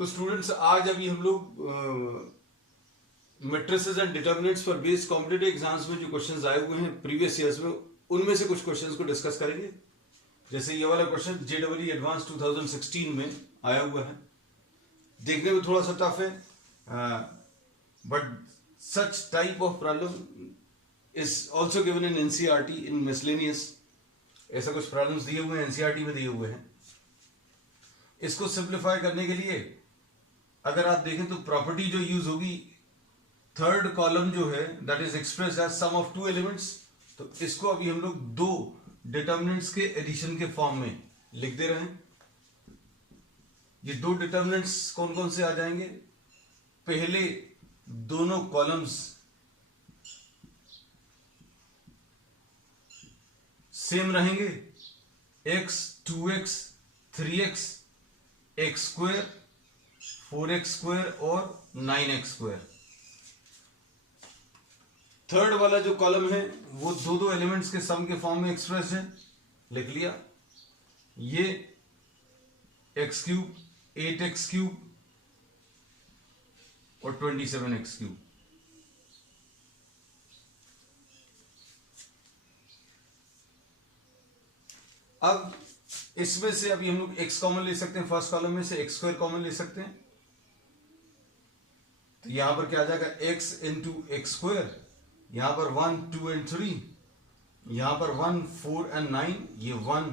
तो स्टूडेंट्स आज अभी हम लोग matrices and determinants for based competitive exams में जो क्वेश्चंस आए हुए हैं प्रीवियस ईयर्स में, उनमें से कुछ क्वेश्चंस को डिस्कस करेंगे। जैसे ये वाला क्वेश्चन जेडब्ल्यू एडवांस 2016 में आया हुआ है, देखने में थोड़ा सा टफ है, but such type of problem is also given in NCERT in miscellaneous. ऐसा कुछ प्रॉब्लम्स दिए हुए हैं, एनसीईआरटी में दिए हुए हैं। इसको सिंप्लीफाई करने के लिए अगर आप देखें तो प्रॉपर्टी जो यूज होगी, थर्ड कॉलम जो है that is express as sum of two elements. तो इसको अभी हम लोग दो डिटर्मिनेंट्स के एडिशन के फॉर्म में लिख दे रहे हैं। ये दो डिटर्मिनेंट्स कौन कौन से आ जाएंगे? पहले दोनों कॉलम्स सेम रहेंगे, x 2x 3x x square 4x square और 9x स्क्वायर। थर्ड वाला जो कॉलम है वो दो दो एलिमेंट्स के सम के फॉर्म में एक्सप्रेस है, लिख लिया। ये x क्यूब 8x क्यूब और 27x क्यूब। अब इसमें से अभी हम लोग x कॉमन ले सकते हैं, फर्स्ट कॉलम में से x स्क्वायर कॉमन ले सकते हैं। तो यहां पर क्या आ जाएगा? x इंटू एक्स स्क्वायर, यहां पर 1 2 एंड 3, यहां पर 1 4 एंड 9, ये 1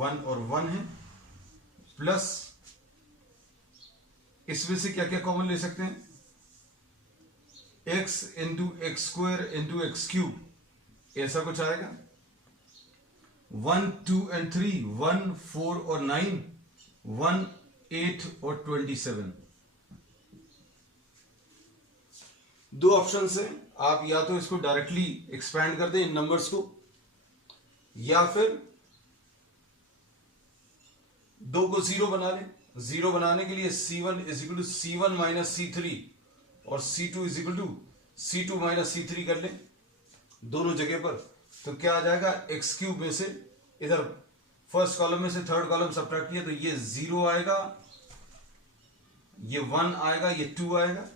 1 और 1 है, प्लस इसमें से क्या क्या कॉमन ले सकते हैं? x into x square into x cube, ऐसा कुछ आएगा। 1 2 एंड 3, 1 4 और 9, 1 8 और 27। दो ऑप्शन है, आप या तो इसको डायरेक्टली एक्सपैंड कर दें इन नंबर्स को, या फिर दो को जीरो बना लें। जीरो बनाने के लिए c1 is equal to c1 minus c3 और c2 is equal to c2 minus c3 कर लें दोनों जगह पर। तो क्या आ जाएगा? एक्स क्यूब में से इधर फर्स्ट कॉलम में से थर्ड कॉलम सब्ट्रैक्ट किया तो ये 0 आएगा, ये 1 आएगा, ये 2 आएगा।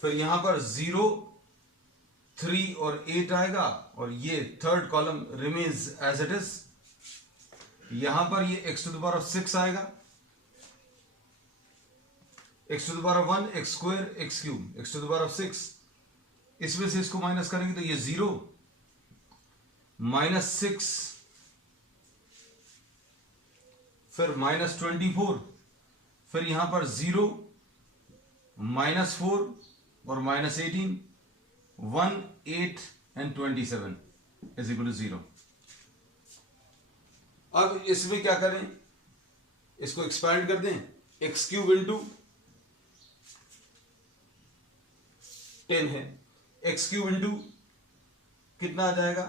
फिर यहां पर 0 3 और 8 आएगा और ये third column remains as it is. यहां पर ये x to the power of 6 आएगा, x to the power of 1 x square x cube, x to the power of 6। इसमें से इसको माइनस करेंगे तो ये 0 माइनस 6, फिर माइनस 24, फिर यहां पर 0 माइनस 4 और minus 18, 1 8 and 27 is equal to 0। अब इसमें क्या करें? इसको एक्सपैंड कर दें, एक्स क्यूब इंटू 10 है, एक्स क्यूब इंटू कितना आ जाएगा?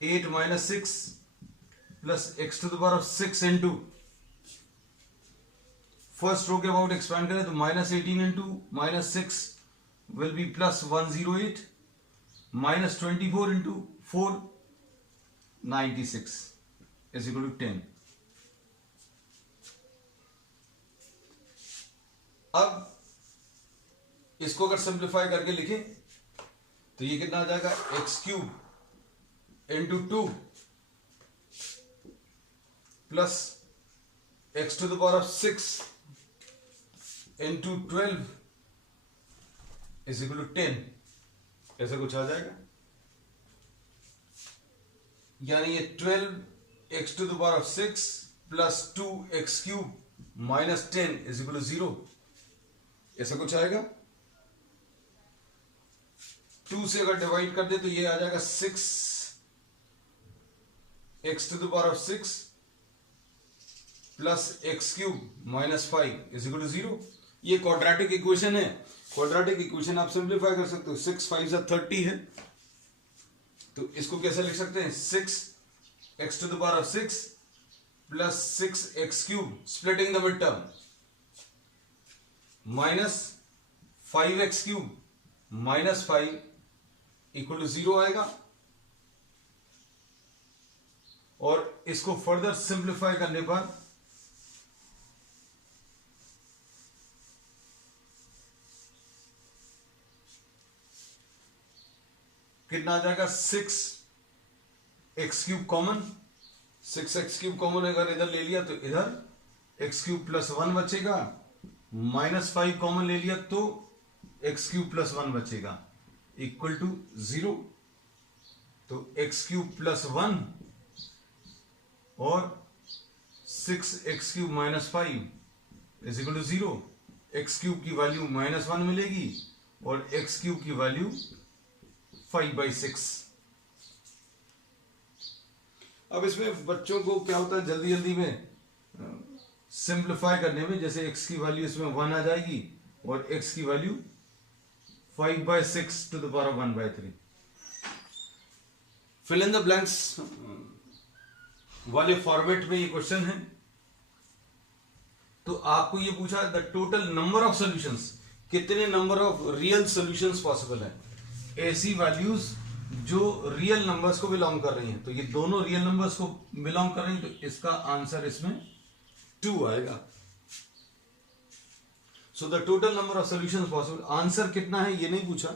8 minus 6 plus X to the power of 6 into first row के अबाउट एक्सपैंड करें तो minus 18 into minus 6 will be plus 108, minus 24 into 4 96 is equal to 10। अब इसको अगर सिंप्लीफाई करके लिखें तो ये कितना आ जाएगा? X cube into 2 plus X to the power of 6 into 12 is equal to 10, ऐसा कुछ आ जाएगा। यानी ये 12 X to the power of 6 plus 2 X cube minus 10 is equal to 0, ऐसा कुछ आएगा। 2 से अगर डिवाइड कर दे तो ये आ जाएगा 6 x to the power of 6 plus X cube minus 5 is equal to 0। ये क्वाड्रेटिक इक्वेशन है। क्वाड्रेटिक इक्वेशन आप सिंप्लीफाई कर सकते हो, 6 5 30 है, तो इसको कैसे लिख सकते हैं? 6 x to the power of 6 plus 6 x cube splitting the mid term minus 5 x cube minus 5 equal to 0 आएगा। और इसको फर्दर सिंप्लीफाई करने पर कितना आ जाएगा 6x³ कॉमन, 6x³ कॉमन अगर इधर ले लिया तो इधर x³ + 1 बचेगा, -5 कॉमन ले लिया तो x³ + 1 बचेगा इक्वल टू 0। तो x³ + 1 और 6x³ - 5 = 0। x³ की वैल्यू -1 मिलेगी और x³ की वैल्यू 5/6। अब इसमें बच्चों को क्या होता है, जल्दी जल्दी में सिंप्लीफाई करने में, जैसे x की वैल्यू इसमें 1 आ जाएगी और x की value 5/6 ⁻⁴ fill in the blanks वाले फॉर्मेट में ये क्वेश्चन है। तो आपको ये पूछा the total number of solutions, कितने number of real solutions possible है, ऐसी वैल्यूज जो रियल नंबर्स को बिलोंग कर रही हैं। तो ये दोनों रियल नंबर्स को बिलोंग कर रही हैं, तो इसका आंसर इसमें 2 आएगा। So the total number of solutions possible, answer कितना है ये नहीं पूछा,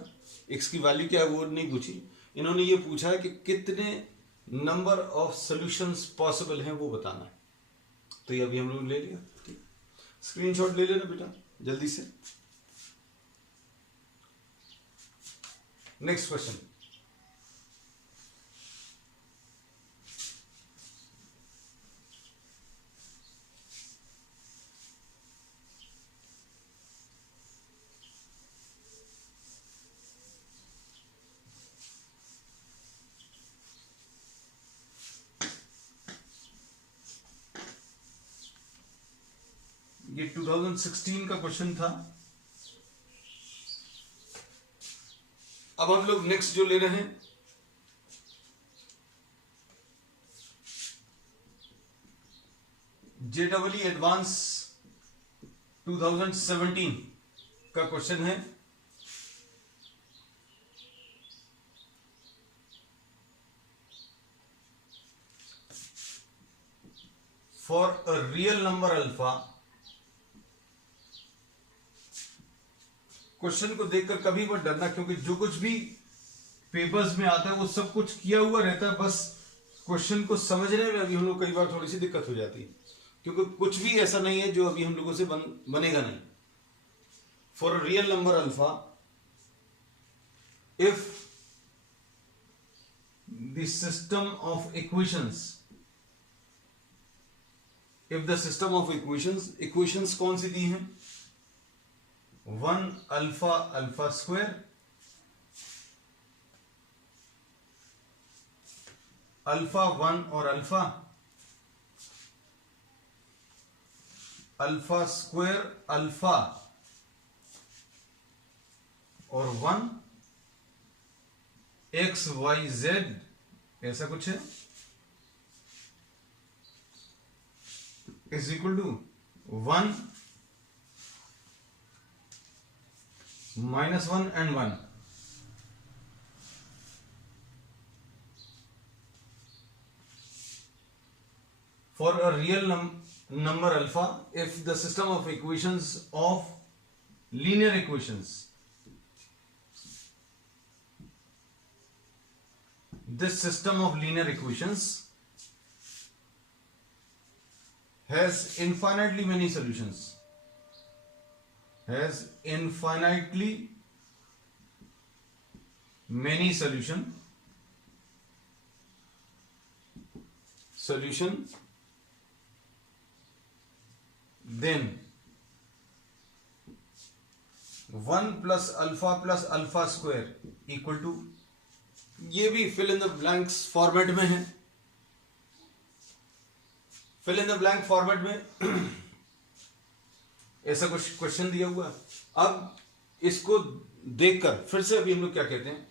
x की वैल्यू क्या है वो नहीं पूछी, इन्होंने ये पूछा है कि कितने नंबर ऑफ सॉल्यूशंस पॉसिबल हैं वो बताना है। तो ये अभी हम लोग ले लिया, ठीक, स्क्रीनशॉट ले लेना बेटा जल्दी से। नेक्स्ट क्वेश्चन, ये 2016 का क्वेश्चन था। अब हम लोग नेक्स्ट जो ले रहे हैं JEE एडवांस 2017 का क्वेश्चन है। For a real number alpha, question को देखकर कभी मत डरना, क्योंकि जो कुछ भी पेपर्स में आता है वो सब कुछ किया हुआ रहता है, बस क्वेश्चन को समझने में अभी हम लोग कई बार थोड़ी सी दिक्कत हो जाती है, क्योंकि कुछ भी ऐसा नहीं है जो अभी हम लोगों से बनेगा नहीं। For a real number alpha, if the system of equations, if the system of equations कौन सी दी हैं, 1 अल्फा अल्फा स्क्वायर, अल्फा 1 और अल्फा, अल्फा स्क्वायर अल्फा और 1, XYZ, ऐसा कुछ है, is equal to 1 -1 and 1। For a real number alpha, if the system of equations of linear equations, this system of linear equations has infinitely many solutions, has infinitely many solution, then 1 + alpha + alpha square equal to, ये भी fill in the blanks format में है। Fill in the blank format में ऐसा कुछ question दिया हुआ। अब इसको देखकर फिर से अभी हम लोग क्या कहते हैं,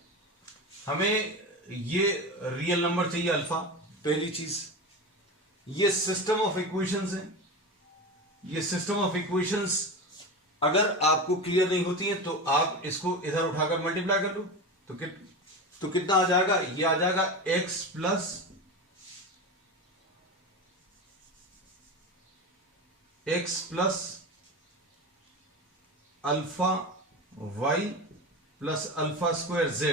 हमें ये रियल नंबर चाहिए अल्फा, पहली चीज। ये सिस्टम ऑफ इक्वेशंस है, ये सिस्टम ऑफ इक्वेशंस अगर आपको क्लियर नहीं होती है तो आप इसको इधर उठाकर मल्टीप्लाई कर लो, तो कितना आ जाएगा, ये आ जाएगा x plus alpha y plus alpha square z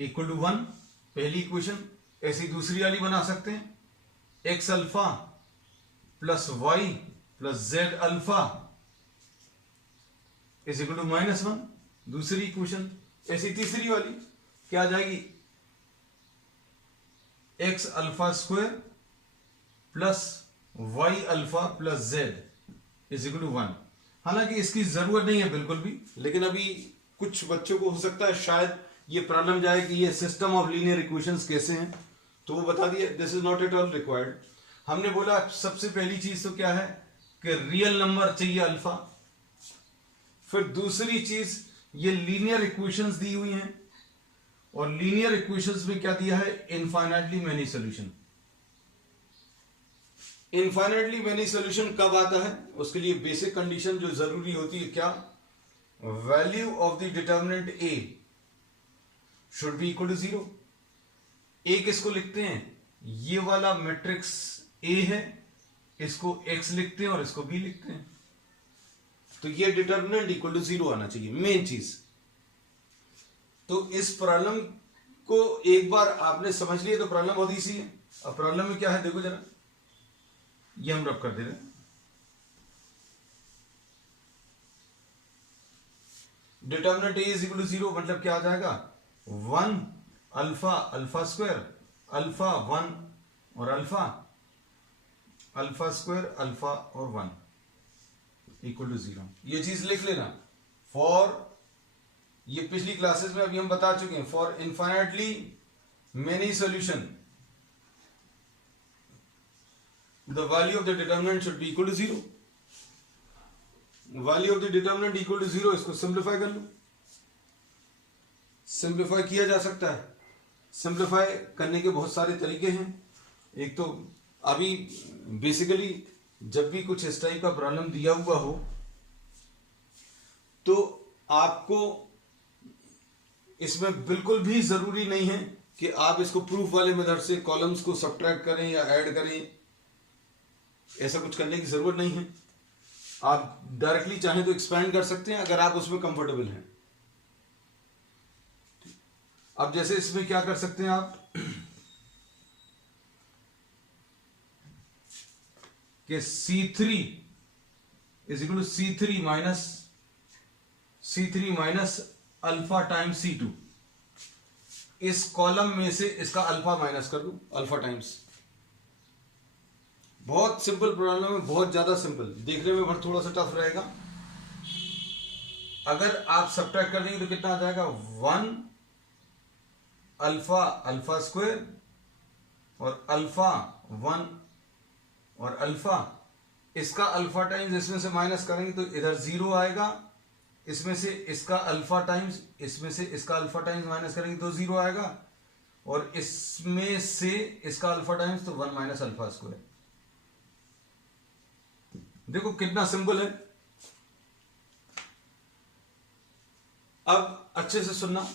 equal to 1, पहली इक्वेशन। ऐसी दूसरी वाली बना सकते हैं, x alpha plus y plus z alpha is equal to -1, दूसरी इक्वेशन। ऐसी तीसरी वाली क्या आ जाएगी, x alpha square plus y alpha plus z is equal to 1। हालांकि इसकी जरूरत नहीं है बिल्कुल भी, लेकिन अभी कुछ बच्चों को हो सकता है शायद ये प्रॉब्लम जाए कि ये सिस्टम ऑफ लीनियर इक्वेशंस कैसे हैं, तो वो बता दिया this is not at all required. हमने बोला सबसे पहली चीज तो क्या है कि रियल नंबर चाहिए अल्फा। फिर दूसरी चीज ये लीनियर इक्वेशंस दी हुई हैं, और लीनियर इक्वेशंस में क्या दिया है, infinitely many solution. Infinitely many solution कब आता है, उसके लिए बेसिक कंडीशन जो जरूरी होती है क्या, value of the determinant A should be equal to 0। A किसको लिखते हैं, ये वाला मैट्रिक्स ए है, इसको एक्स लिखते हैं और इसको बी लिखते हैं, तो ये डिटर्मिनेंट इक्वल टू 0 आना चाहिए, मेन चीज। तो इस प्रॉब्लम को एक बार आपने समझ लिया तो प्रॉब्लम बहुत ईजी है। अब प्रॉब्लम में क्या है देखो जरा, ये हम रब कर दे रहे हैं, determinant A is equal to 0 मतलब क्या आ जाएगा, 1 अल्फा अल्फा स्क्वायर अल्फा 1 और अल्फा अल्फा स्क्वायर अल्फा और 1 इक्वल टू 0। ये चीज लिख लेना। फॉर, ये पिछली क्लासेस में अभी हम बता चुके हैं, for infinitely many solution the value of the determinant should be equal to 0। value of the determinant equal to 0, इसको सिंप्लीफाई कर लो। सिंप्लीफाई किया जा सकता है, सिंप्लीफाई करने के बहुत सारे तरीके हैं। एक तो अभी बेसिकली जब भी कुछ इस टाइप का प्रॉब्लम दिया हुआ हो तो आपको इसमें बिल्कुल भी जरूरी नहीं है कि आप इसको प्रूफ वाले मेथड से कॉलम्स को सब्ट्रैक्ट करें या ऐड करें, ऐसा कुछ करने की जरूरत नहीं है। आप डायरेक्टली चाहें तो एक्सपैंड कर सकते हैं अगर आप उसमें कंफर्टेबल हैं। अब जैसे इसमें क्या कर सकते हैं आप कि C3 is equal to C3 minus alpha times C2, इस कॉलम में से इसका अल्फा माइनस कर दूं, अल्फा टाइम्स। बहुत सिंपल प्रॉब्लम है, बहुत ज्यादा सिंपल, देखने में बड़ा थोड़ा सा टफ रहेगा। अगर आप सब्ट्रैक्ट कर देंगे तो कितना आ जाएगा, 1 अल्फा अल्फा स्क्वायर और अल्फा 1 और अल्फा, इसका अल्फा टाइम्स इसमें से माइनस करेंगे तो इधर 0 आएगा, इसमें से इसका अल्फा टाइम्स इसमें से इसका अल्फा टाइम्स माइनस करेंगे तो 0 आएगा, और इसमें से इसका अल्फा टाइम्स तो 1 माइनस अल्फा स्क्वायर। देखो कितना सिंपल है। अब अच्छे से सुनना,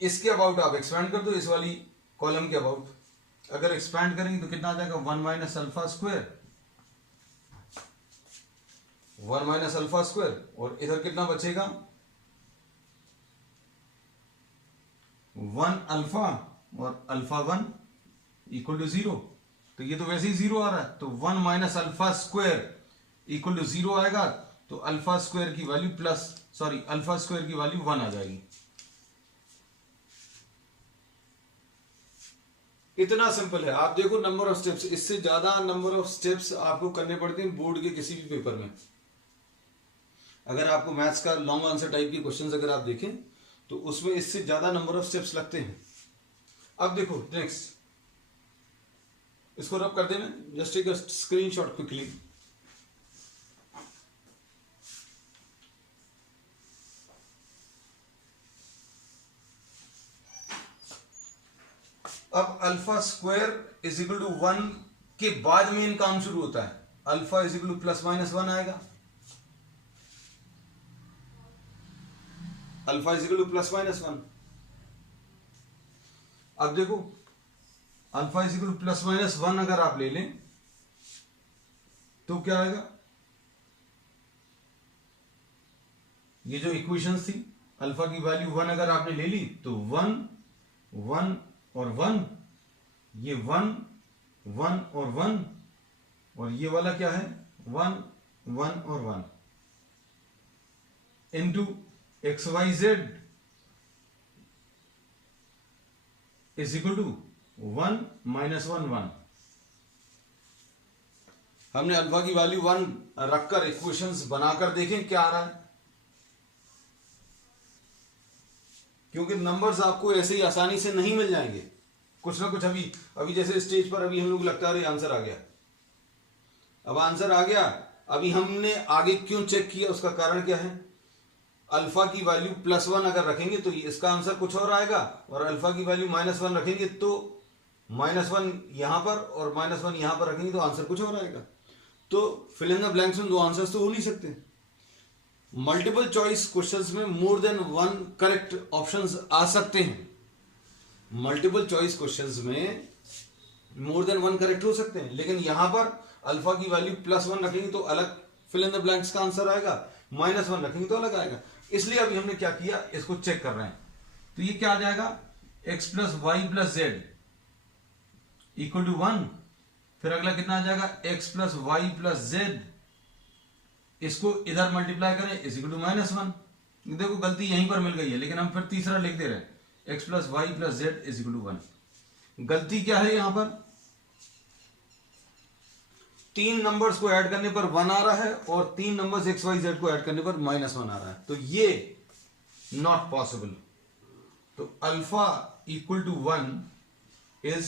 इसके अबाउट आप एक्सपैंड कर दो, इस वाली कॉलम के अबाउट अगर एक्सपैंड करेंगे तो कितना आ जाएगा, 1 minus alpha square 1 minus alpha square, और इधर कितना बचेगा, 1 अल्फा और अल्फा 1 इक्वल टू 0। तो ये तो वैसे ही 0 आ रहा है, तो 1 minus alpha square equal to 0 आएगा, तो अल्फा स्क्वायर की वैल्यू अल्फा स्क्वायर की वैल्यू 1 आ जाएगी। इतना सिंपल है। आप देखो नंबर ऑफ स्टेप्स, इससे ज्यादा नंबर ऑफ स्टेप्स आपको करने पड़ते हैं बोर्ड के किसी भी पेपर में। अगर आपको मैथ्स का लॉन्ग आंसर टाइप के क्वेश्चंस अगर आप देखें तो उसमें इससे ज्यादा नंबर ऑफ स्टेप्स लगते हैं। अब देखो नेक्स्ट, इसको रब कर देना, just take a screenshot quickly. अब alpha square is equal to 1 के बाद में इन काम शुरू होता है, alpha is equal to plus minus 1 आएगा, alpha is equal to plus minus 1। अब देखो alpha is equal to plus minus 1 अगर आप ले लें तो क्या आएगा, ये जो इक्वेशंस थी अल्फा की वैल्यू 1 अगर आपने ले ली तो 1 1 और 1, ये 1 1 और 1, और ये वाला क्या है 1 1 और 1 into x y z is equal to 1 minus 1 1। हमने अल्फा की वैल्यू 1 रखकर इक्वेशंस बनाकर देखें क्या आ रहा है, क्योंकि नंबर्स आपको ऐसे ही आसानी से नहीं मिल जाएंगे, कुछ ना कुछ अभी जैसे स्टेज पर अभी हम लोग लगता है आंसर आ गया, अब आंसर आ गया, अभी हमने आगे क्यों चेक किया, उसका कारण क्या है, अल्फा की वैल्यू +1 अगर रखेंगे तो इसका आंसर कुछ और आएगा, और अल्फा की वैल्यू -1 रखेंगे तो -1 यहां पर और -1 यहां पर रखेंगे तो आंसर कुछ और आएगा। तो फिल इन द ब्लैंक्स में दो आंसर्स तो हो नहीं सकते। मल्टीपल चॉइस क्वेश्चंस में मोर देन 1 करेक्ट ऑप्शंस आ सकते हैं, मल्टीपल चॉइस क्वेश्चंस में मोर देन 1 करेक्ट हो सकते हैं, लेकिन यहां पर अल्फा की वैल्यू +1 रखेंगे तो अलग फिल इन द ब्लैंक्स का आंसर आएगा, -1 रखेंगे तो अलग आएगा। इसलिए अभी हमने क्या किया, इसको चेक कर रहे हैं। तो ये क्या आ जाएगा, x + y + z = 1। फिर अगला कितना आ जाएगा, x + y + z, इसको इधर मल्टीप्लाई करें = -1। देखो गलती यहीं पर मिल गई है, लेकिन हम फिर तीसरा लिख दे रहे हैं, x + y + z = 1। गलती क्या है, यहां पर 3 नंबर्स को ऐड करने पर 1 आ रहा है और 3 नंबर्स x y z को ऐड करने पर -1 आ रहा है, तो ये नॉट पॉसिबल। तो अल्फा = 1 इज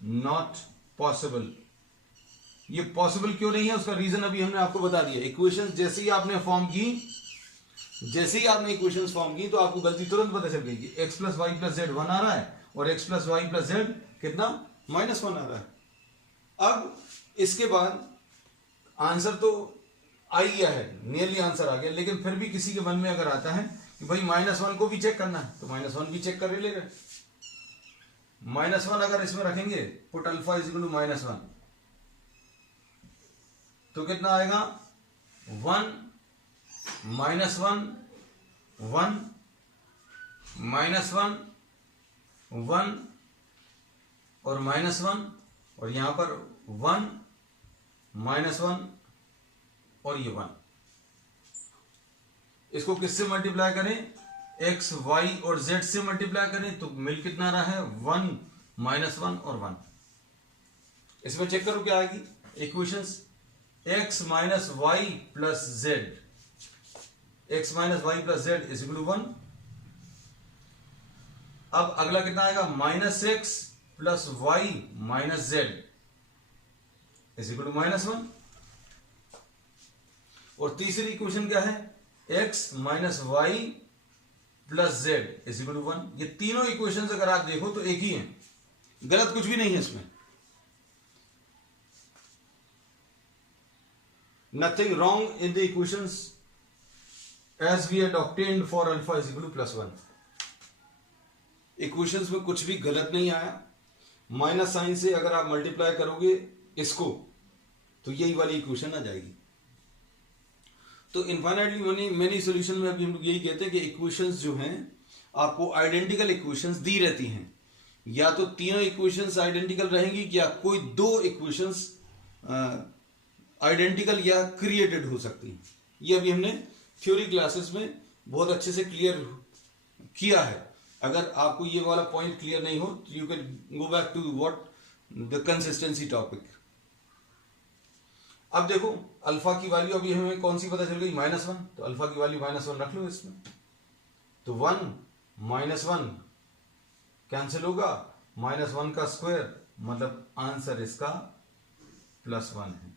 नॉट पॉसिबल। ये पॉसिबल क्यों नहीं है, उसका रीजन अभी हमने आपको बता दिया। इक्वेशंस जैसे ही आपने फॉर्म की, तो आपको गलती तुरंत पता चल गई कि x + y + z 1 आ रहा है और x + y + z कितना -1 आ रहा है। अब इसके बाद आंसर तो आ गया है, नियरली आंसर आ गया, लेकिन फिर भी किसी के मन में अगर आता है कि भाई -1 को भी चेक करना है, तो -1 भी चेक कर ले रहे। -1 अगर इसमें रखेंगे, पुट अल्फा = -1, तो कितना आएगा, 1 -1 1 -1 1 और -1, और यहां पर 1 -1 और ये 1। इसको किससे मल्टीप्लाई करें, x y और z से मल्टीप्लाई करें, तो मिल कितना रहा है, 1 -1 और 1। इसमें चेक करो क्या आएगी equations, x - y + z, x - y + z = 1। अब अगला कितना आएगा, -x + y - z = -1। और तीसरी इक्वेशन क्या है, x - y + z = 1। ये तीनों इक्वेशंस अगर आप देखो तो एक ही हैं, गलत कुछ भी नहीं है इसमें, nothing wrong in the equations as we had obtained for alpha = +1। Equations में कुछ भी गलत नहीं आया, माइनस साइन से अगर आप मल्टीप्लाई करोगे इसको तो यही वाली इक्वेशन आ जाएगी। तो इनफाइनाइटली मेनी सॉल्यूशन में अभी हम लोग यही कहते हैं कि इक्वेशंस जो हैं आपको आइडेंटिकल इक्वेशंस दी रहती हैं, या तो तीनों इक्वेशंस आइडेंटिकल रहेंगी या कोई दो इक्वेशंस आइडेंटिकल या क्रिएटेड हो सकती हैं। ये अभी हमने थ्योरी क्लासेस में बहुत अच्छे से क्लियर किया है। अगर आपको ये वाला पॉइंट क्लियर नहीं हो तो you can go back to what the consistency topic. अब देखो अल्फा की वैल्यू अभी हमें कौन सी पता चल गई, -1, तो अल्फा की वैल्यू -1 रख लो इसमें, तो 1 -1 कैंसिल होगा, -1 का स्क्वायर, मतलब आंसर इसका +1 है।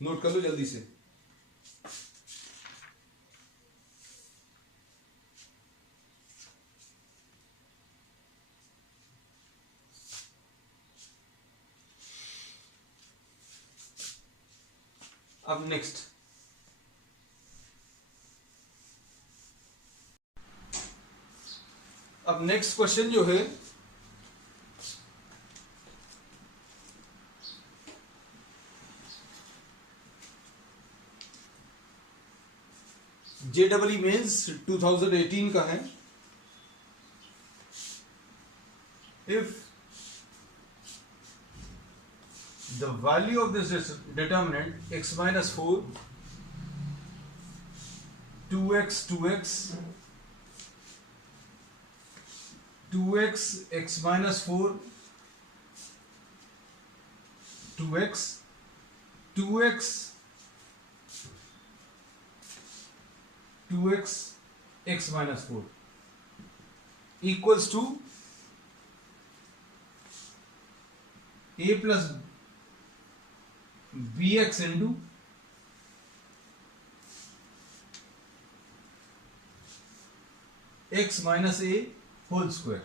नोट कर लो जल्दी से। अब नेक्स्ट, क्वेश्चन जो है JEE मेंस 2018 का है। If the value of this determinant x minus 4, 2x, 2x, x minus 4, 2x, 2x, 2x, x minus 4 equals to a plus bx into x minus a whole square.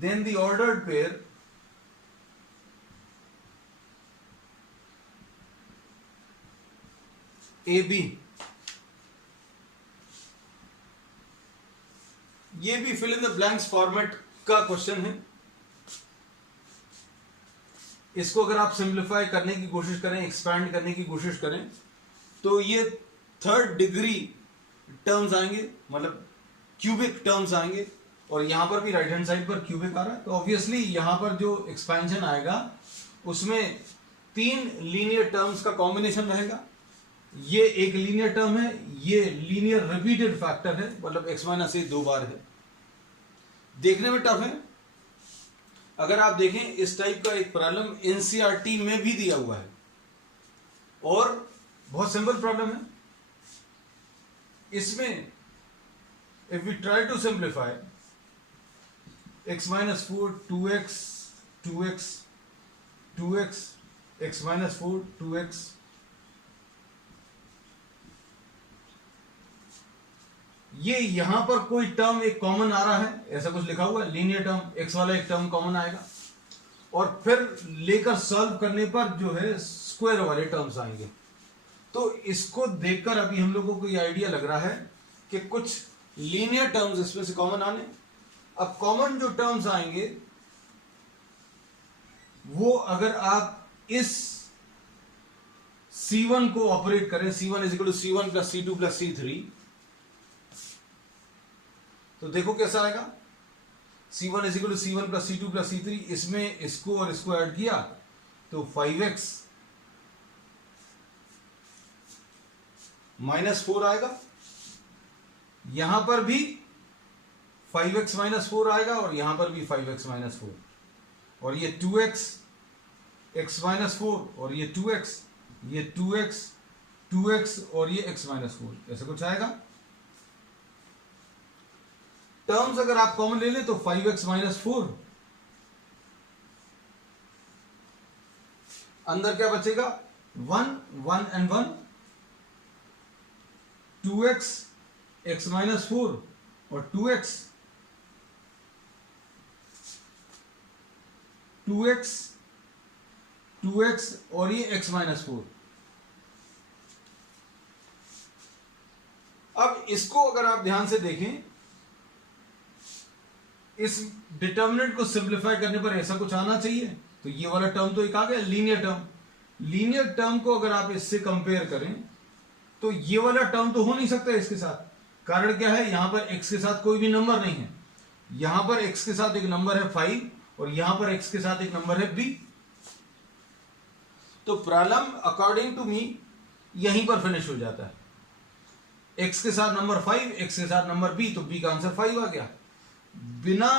Then the ordered pair AB, ये भी fill in the blanks format का question है। इसको अगर आप simplify करने की कोशिश करें, एक्सपैंड करने की कोशिश करें, तो ये थर्ड डिग्री टर्म्स आएंगे, मतलब क्यूबिक टर्म्स आएंगे, और यहां पर भी राइट हैंड साइड पर क्यूबिक आ रहा है, तो ऑब्वियसली यहां पर जो एक्सपेंशन आएगा उसमें 3 लीनियर टर्म्स का कॉम्बिनेशन रहेगा। ये एक लीनियर टर्म है, ये लीनियर रिपीटेड फैक्टर है, मतलब x माइनस ए 2 बार है। देखने में टफ है। अगर आप देखें इस टाइप का एक प्रॉब्लम एनसीईआरटी में भी दिया हुआ है और बहुत सिंपल प्रॉब्लम है। इसमें if we try to simplify x minus 4, 2x, 2x, 2x, x minus 4, 2x, ये यहां पर कोई टर्म एक कॉमन आ रहा है, ऐसा कुछ लिखा हुआ है, लीनियर टर्म, x वाला एक टर्म कॉमन आएगा, और फिर लेकर सॉल्व करने पर जो है स्क्वायर वाले टर्म्स आएंगे। तो इसको देखकर अभी हम लोगों को ये आइडिया लग रहा है कि कुछ लीनियर टर्म्स इसमें से कॉमन आने। अब कॉमन जो टर्म्स आएंगे वो अगर आप इस C1 को ऑपरेट करें, C1 is equal to C1 plus C2 plus C3, तो देखो कैसा आएगा। C1 is equal to C1 plus C2 plus C3, इसमें इसको और इसको ऐड किया तो 5x माइनस 4 आएगा, यहां पर भी 5x माइनस 4 आएगा और यहां पर भी 5x माइनस 4, और ये 2x x माइनस 4, और ये 2x, ये 2x 2x और ये x माइनस 4, ऐसा कुछ आएगा। टर्म्स अगर आप कॉमन ले लें तो 5x माइनस 4, अंदर क्या बचेगा 1 1 एंड 1, 2x x माइनस 4 और 2x 2x और ये x माइनस 4। अब इसको अगर आप ध्यान से देखें, इस डिटर्मिनेंट को सिंप्लीफाई करने पर ऐसा कुछ आना चाहिए, तो ये वाला टर्म तो एक आ गया लीनियर टर्म। लीनियर टर्म को अगर आप इससे कंपेयर करें तो ये वाला टर्म तो हो नहीं सकता इसके साथ। कारण क्या है, यहां पर x के साथ कोई भी नंबर नहीं है, यहां पर x के साथ एक नंबर है 5 और यहां पर x के साथ एक नंबर है b। तो प्रॉब्लम अकॉर्डिंग टू मी यहीं पर फिनिश हो जाता है। x के साथ नंबर 5, x के साथ नंबर b, तो b का आंसर 5 आ गया। बिना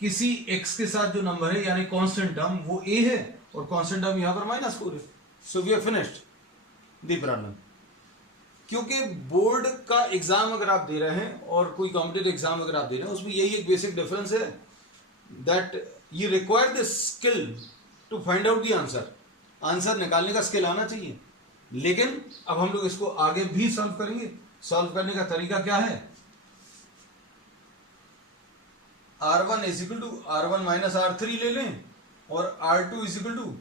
किसी x के साथ जो नंबर है यानी कांस्टेंट टर्म वो a है, और कांस्टेंट टर्म यहां पर -4 है। So we are finished the problem. क्योंकि बोर्ड का एग्जाम अगर आप दे रहे हैं और कोई कॉम्पिटिटिव एग्जाम अगर आप दे रहे हैं, उसमें यही एक बेसिक डिफरेंस है that you require the skill to find out the answer. Answer निकालने का स्किल आना चाहिए, लेकिन अब हम लोग इसको आगे भी सॉल्व करेंगे। सॉल्व करने का तरीका क्या है, R1 is equal to R1 minus R3 ले लें और R2 इज इक्वल टू,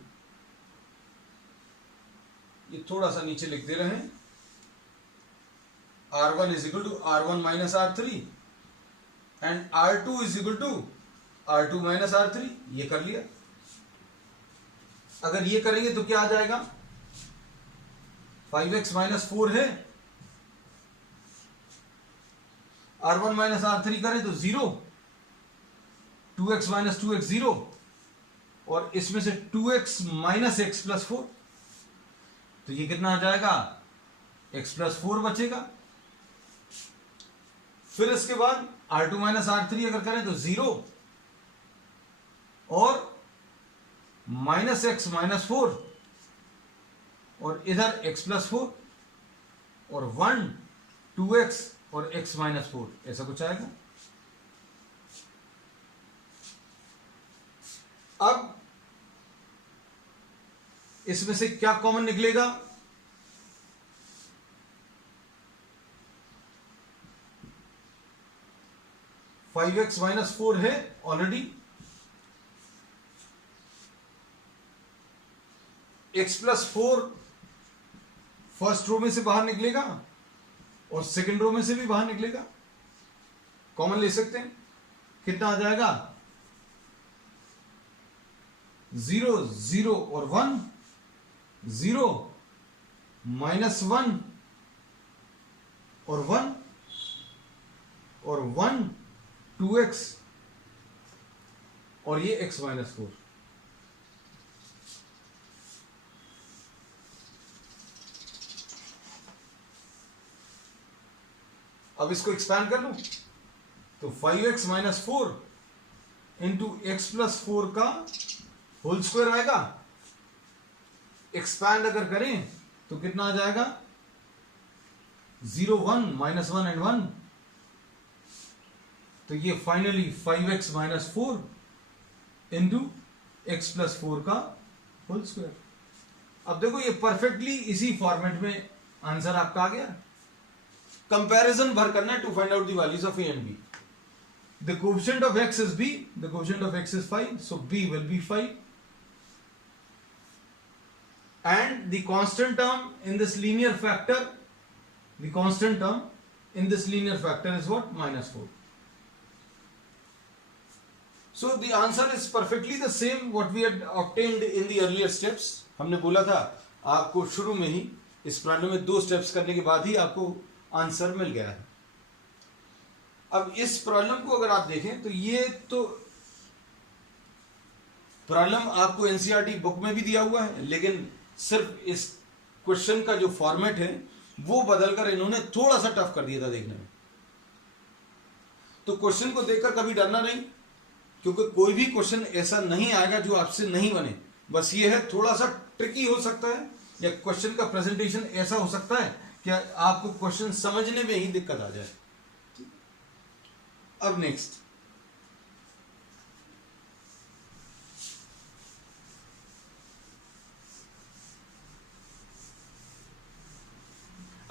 ये थोड़ा सा नीचे लिख दे रहे हैं, R1 is equal to R1 minus R3 and R2 is equal to R2 minus R3। ये कर लिया। अगर ये करेंगे तो क्या आ जाएगा, 5x माइनस 4 है, R1 माइनस R3 करें तो 0, 2x माइनस 2x 0, और इसमें से 2x माइनस x प्लस 4, तो ये कितना आ जाएगा, x प्लस 4 बचेगा। फिर इसके बाद R2 माइनस R3 अगर करें तो 0, और माइनस x माइनस 4, और इधर x प्लस 4, और 1, 2x और x माइनस 4, ऐसा कुछ आएगा। अब इसमें से क्या कॉमन निकलेगा, फाइव एक्स माइनस 4 है already, x plus 4 first row में से बाहर निकलेगा और सेकंड रो में से भी बाहर निकलेगा, कॉमन ले सकते हैं। कितना आ जाएगा, 0 0 और 1, 0 माइनस 1 और 1, और 1 2x और ये x माइनस 4। अब इसको एक्सपैंड कर लूं तो 5x minus 4 into x plus 4 का होल स्क्वायर आएगा। एक्सपैंड अगर करें तो कितना आ जाएगा, 0 1 माइनस 1 एंड 1, तो ये finally 5x minus 4 into x plus 4 का होल स्क्वायर। अब देखो ये परफेक्टली इसी फॉर्मेट में आंसर आपका आ गया। कंपैरिजन भर करना है to find out the values of a and b. The coefficient of x is b, the coefficient of x is 5, so b will be 5, and the constant term in this linear factor, the constant term in this linear factor is what, minus 4. So the answer is perfectly the same what we had obtained in the earlier steps. हमने बोला था आपको शुरू में ही इस problem में 2 steps करने के बाद ही आपको आंसर मिल गया है। अब इस प्रॉब्लम को अगर आप देखें तो ये तो प्रॉब्लम आपको एनसीईआरटी बुक में भी दिया हुआ है, लेकिन सिर्फ इस क्वेश्चन का जो फॉर्मेट है वो बदलकर इन्होंने थोड़ा सा टफ कर दिया था देखने में। तो क्वेश्चन को देखकर कभी डरना नहीं, क्योंकि कोई भी क्वेश्चन ऐसा नहीं आएगा जो आपसे नहीं बने। बस ये है थोड़ा सा ट्रिकी हो सकता है, या क्वेश्चन का प्रेजेंटेशन ऐसा हो सकता है कि आपको क्वेश्चन समझने में ही दिक्कत आ जाए। अब नेक्स्ट,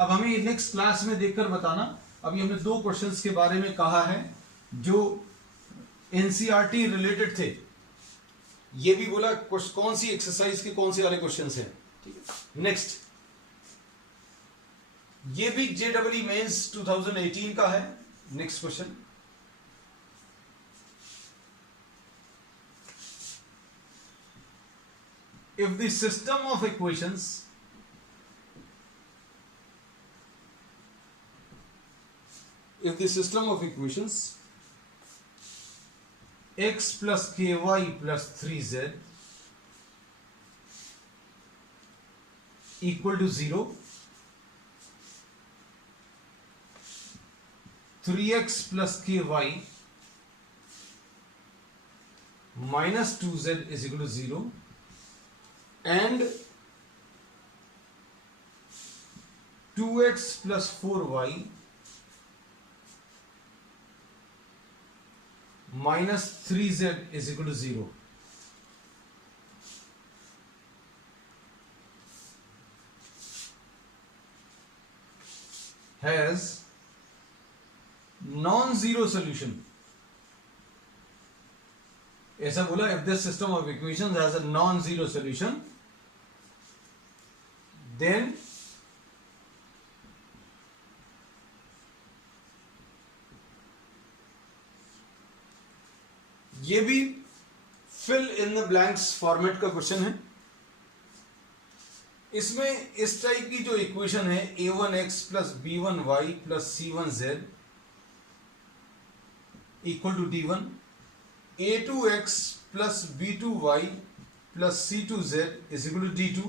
अब हमें नेक्स्ट क्लास में देखकर बताना। अभी हमने 2 क्वेश्चंस के बारे में कहा है जो एनसीईआरटी रिलेटेड थे। ये भी बोला कौन सी एक्सरसाइज के कौन से वाले क्वेश्चंस हैं। ठीक है, नेक्स्ट ये भी जेडब्ल्यू मेंस 2018 का है। Next question, if the system of equations x plus ky plus 3z equal to 0, 3x plus ky minus 2z is equal to 0, and 2x plus 4y minus 3z is equal to 0. Has non-zero solution. ऐसा बोला, if this system of equations has a non-zero solution, then ये भी fill in the blanks format का question है। इसमें इस type की जो इक्वेशन है a1x plus b1y plus c1z equal to d1, a2x plus b2y plus c2z is equal to d2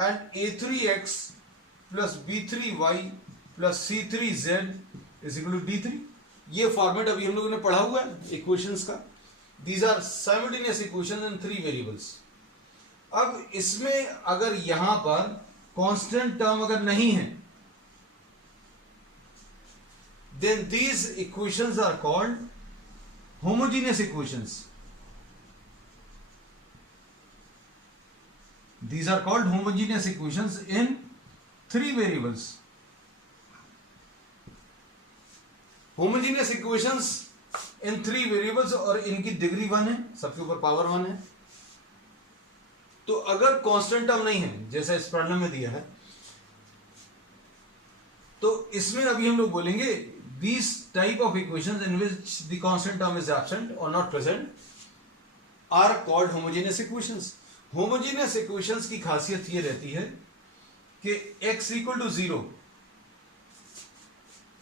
and a3x plus b3y plus c3z is equal to d3। ये format अभी हम लोगों ने पढ़ा हुआ है इक्वेशंस का। These are simultaneous equation in 3 variables. अब इसमें अगर यहां पर कांस्टेंट टर्म अगर नहीं है, then these equations are called homogeneous equations. These are called homogeneous equations in 3 variables. Homogeneous equations in 3 variables और इनकी डिग्री 1 है, सबके ऊपर पावर 1 है। तो अगर कांस्टेंट टर्म नहीं है जैसा इस प्रॉब्लम में दिया है, तो इसमें अभी हम लोग बोलेंगे these type of equations in which the constant term is absent or not present are called homogeneous equations. Homogeneous equations की खासियत ये रहती है कि x equal to 0,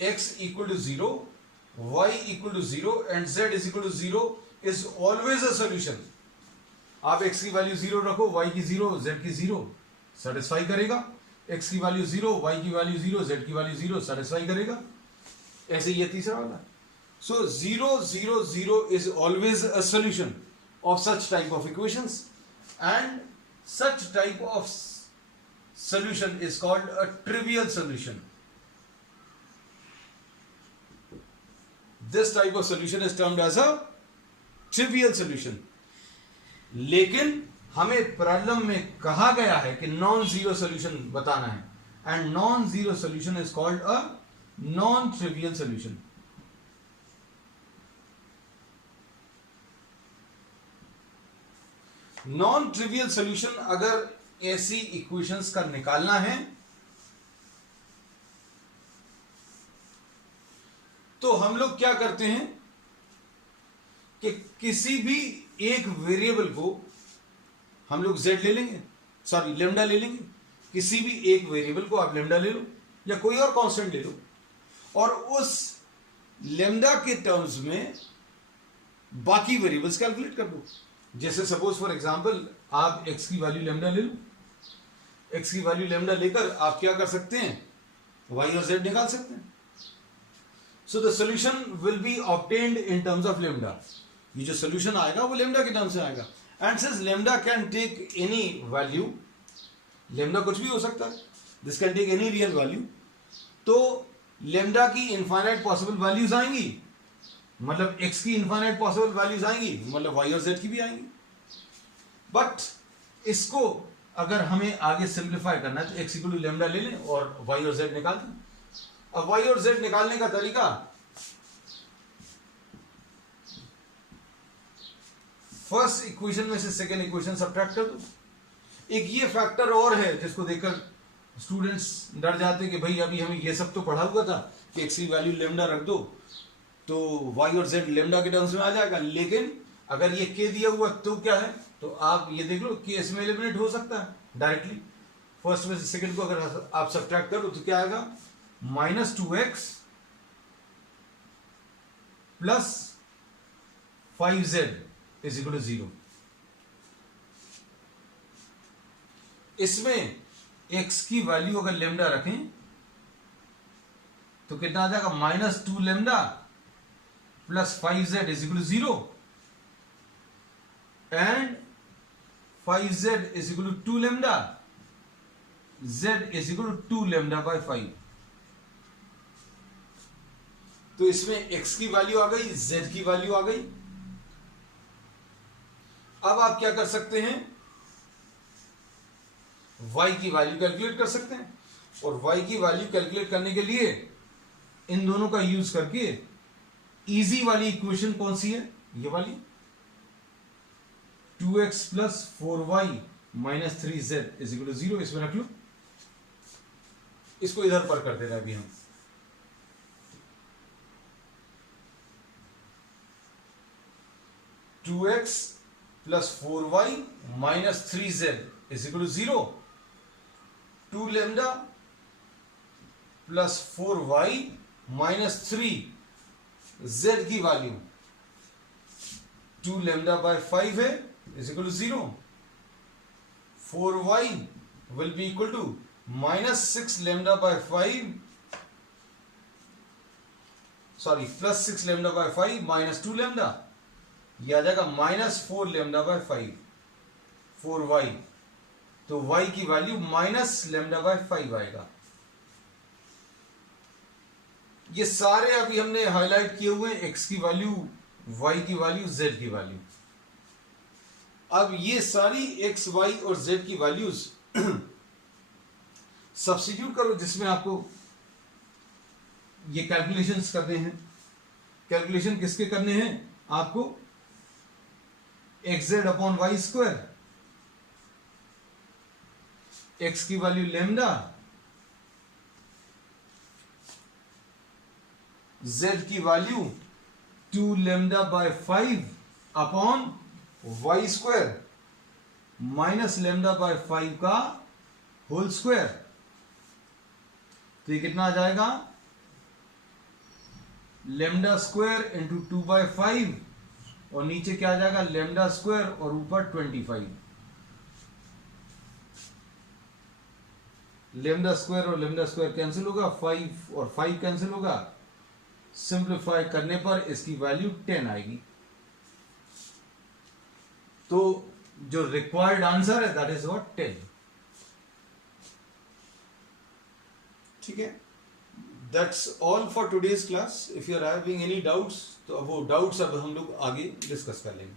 x equal to 0, y equal to 0 and z is equal to 0 is always a solution. आप x की value 0 रखो, y की 0, z की 0, सेटिस्फाई करेगा। x की वैल्यू 0, y की वैल्यू 0, z की वैल्यू 0, सेटिस्फाई करेगा। ऐसे ये तीसरा वाला। सो 0 0 0 is always a solution of such type of equations and such type of solution is called a trivial solution. This type of solution is termed as a trivial solution. लेकिन हमें problem में कहा गया है कि नॉन जीरो सोल्यूशन बताना है, and non zero solution is called a non trivial solution. Non trivial solution अगर ऐसी इक्वेशंस का निकालना है तो हम लोग क्या करते हैं कि किसी भी एक वेरिएबल को हम लोग z ले लेंगे, सॉरी लेमडा ले लेंगे. किसी भी एक वेरिएबल को आप लेमडा ले लो या कोई और कांस्टेंट ले लो और उस लेमडा के टर्म्स में बाकी वेरिएबल्स कैलकुलेट कर दो. जैसे सपोज फॉर एग्जांपल आप x की वैल्यू लेमडा ले लो. x की वैल्यू लेमडा लेकर आप क्या कर सकते हैं, y और z निकाल सकते हैं. So the solution will be obtained in terms of lambda. ये जो सॉल्यूशन आएगा वो लेमडा के टर्म से आएगा. And since lambda can take any value, lambda कुछ भी हो सकता है, this can take any real value, तो लेमडा की इनफाइनाइट पॉसिबल वैल्यूज आएंगी, मतलब x की इनफाइनाइट पॉसिबल वैल्यूज आएंगी, मतलब y और z की भी आएंगी. बट इसको अगर हमें आगे सिंप्लीफाई करना है तो x इक्वल टू लेमडा ले लें और y और z निकाल दें. अब y और z निकालने का तरीका, फर्स्ट इक्वेशन में से सेकेंड इक्वेशन सब्ट्रैक्ट कर दो. एक ये फैक्टर और है जिसको देखकर स्टूडेंट्स डर जाते हैं कि भाई अभी हमें ये सब तो पढ़ा हुआ था कि x की वैल्यू लेमडा रख दो तो y और z लेमडा के टर्म्स में आ जाएगा. लेकिन अगर ये k दिया हुआ तो क्या है, तो आप ये देख लो कि इसमें एलिमिनेट हो सकता है डायरेक्टली. फर्स्ट में से सेकंड को अगर आप सब्ट्रैक्ट करो तो क्या आएगा, -2x plus 5z is equal to 0. इसमें x की वैल्यू अगर लेमडा रखें तो कितना आ जाएगा, -2 lambda plus 5z is equal to 0 and 5z is equal to 2 lambda, z is equal to 2 lambda by 5. तो इसमें x की वैल्यू आ गई, z की वैल्यू आ गई. अब आप क्या कर सकते हैं, y की वैल्यू कैलकुलेट कर सकते हैं. और y की वैल्यू कैलकुलेट करने के लिए इन दोनों का यूज करके इजी वाली इक्वेशन कौन सी है, ये वाली, 2x plus 4y minus 3z is equal to 0, इसमें रख लो. इसको इधर पर कर देना अभी हम. Two x plus 4y minus 3z is equal to 0 2 lambda plus 4y minus 3 z की वैल्यू 2 lambda by 5 है is equal to 0. 4y will be equal to minus 6 lambda by 5, sorry, plus 6 lambda by 5 minus 2 lambda. ये आ जाएगा minus 4 lambda by 5, 4y. तो y की value minus lambda by 5 आएगा. ये सारे अभी हमने हाईलाइट किए हुए हैं, x की वैल्यू, y की वैल्यू, z की वैल्यू. अब ये सारी x, y और z की वैल्यूज सब्स्टिट्यूट करो, जिसमें आपको ये कैलकुलेशंस करने हैं. कैलकुलेशन किसके करने हैं आपको? xz upon y square, x की वैल्यू लेमडा, z की value 2 lambda by 5 upon y square minus lambda by 5 का होल स्क्वायर. तो ये कितना आ जाएगा? लेमडा स्क्वायर इंटू 2 बाय 5 और नीचे क्या आ जाएगा? लेमडा स्क्वायर और ऊपर 25. लेमडा स्क्वायर और लेमडा स्क्वायर कैंसिल होगा, 5 और 5 कैंसिल होगा. सिंप्लीफाई करने पर इसकी वैल्यू 10 आएगी. तो जो रिक्वायर्ड आंसर है दैट इज व्हाट 10. ठीक है, that's all for today's class. If you are having any doubts तो अब वो डाउट्स अब हम लोग आगे डिस्कस कर लेंगे.